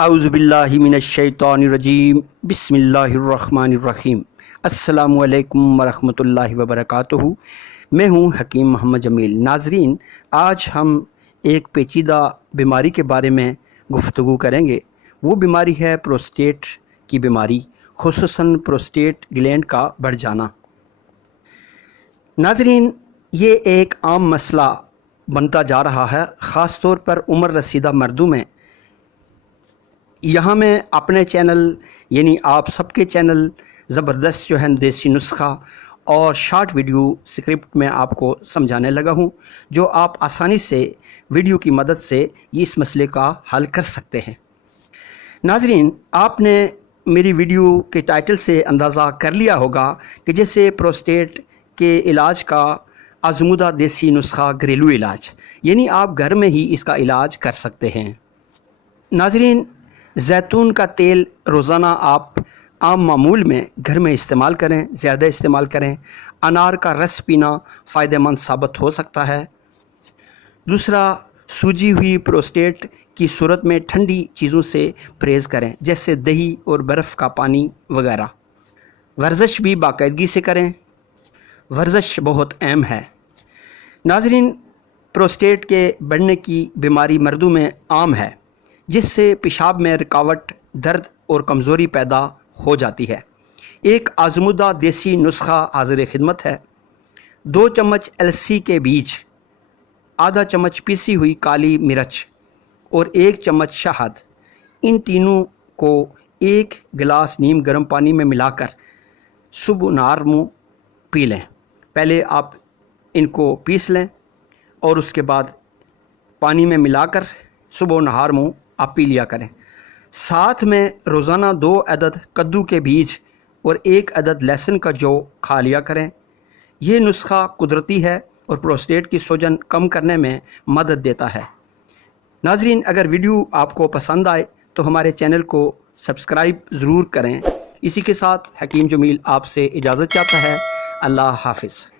अऊज़ुबिल्लाहि मिनश्शैतानिर्रजीम बिस्मिल्लाहिर्रहमानिर्रहीम। अस्सलामु अलैकुम वरहमतुल्लाहि वबरकातुहू। मैं हूँ हकीम मोहम्मद जमील। नाज़रीन, आज हम एक पेचीदा बीमारी के बारे में गुफ्तगू करेंगे। वो बीमारी है प्रोस्टेट की बीमारी, खुसूसन प्रोस्टेट ग्लैंड का बढ़ जाना। नाज़रीन, ये एक आम मसला बनता जा रहा है, ख़ास तौर पर उम्र रसीदा मर्दों में। यहाँ मैं अपने चैनल यानी आप सबके चैनल ज़बरदस्त जो है देसी नुस्खा और शॉर्ट वीडियो स्क्रिप्ट में आपको समझाने लगा हूँ, जो आप आसानी से वीडियो की मदद से इस मसले का हल कर सकते हैं। नाज़रीन, आपने मेरी वीडियो के टाइटल से अंदाज़ा कर लिया होगा कि जैसे प्रोस्टेट के इलाज का आज़मूदा देसी नुस्खा घरेलू इलाज, यानी आप घर में ही इसका इलाज कर सकते हैं। नाज़रीन, जैतून का तेल रोज़ाना आप आम मामूल में घर में इस्तेमाल करें, ज़्यादा इस्तेमाल करें। अनार का रस पीना फ़ायदेमंद साबित हो सकता है। दूसरा, सूजी हुई प्रोस्टेट की सूरत में ठंडी चीज़ों से परहेज़ करें, जैसे दही और बर्फ़ का पानी वगैरह। वर्जिश भी बाकायदगी से करें, वर्जिश बहुत अहम है। नाज़रीन, प्रोस्टेट के बढ़ने की बीमारी मर्दों में आम है, जिससे पेशाब में रुकावट, दर्द और कमज़ोरी पैदा हो जाती है। एक आज़मूदा देसी नुस्खा हाज़िर खिदमत है। 2 चम्मच अलसी के बीज, आधा चम्मच पीसी हुई काली मिर्च और 1 चम्मच शहद, इन तीनों को 1 गिलास नीम गर्म पानी में मिलाकर सुबह नार मुँह पी लें। पहले आप इनको पीस लें और उसके बाद पानी में मिलाकर सुबह नहार मुँह आप पी लिया करें। साथ में रोज़ाना 2 अदद कद्दू के बीज और 1 अदद लहसुन का जौ खा लिया करें। ये नुस्खा कुदरती है और प्रोस्टेट की सूजन कम करने में मदद देता है। नाज़रीन, अगर वीडियो आपको पसंद आए तो हमारे चैनल को सब्सक्राइब ज़रूर करें। इसी के साथ हकीम जमील आपसे इजाज़त चाहता है। अल्लाह हाफ़िज़।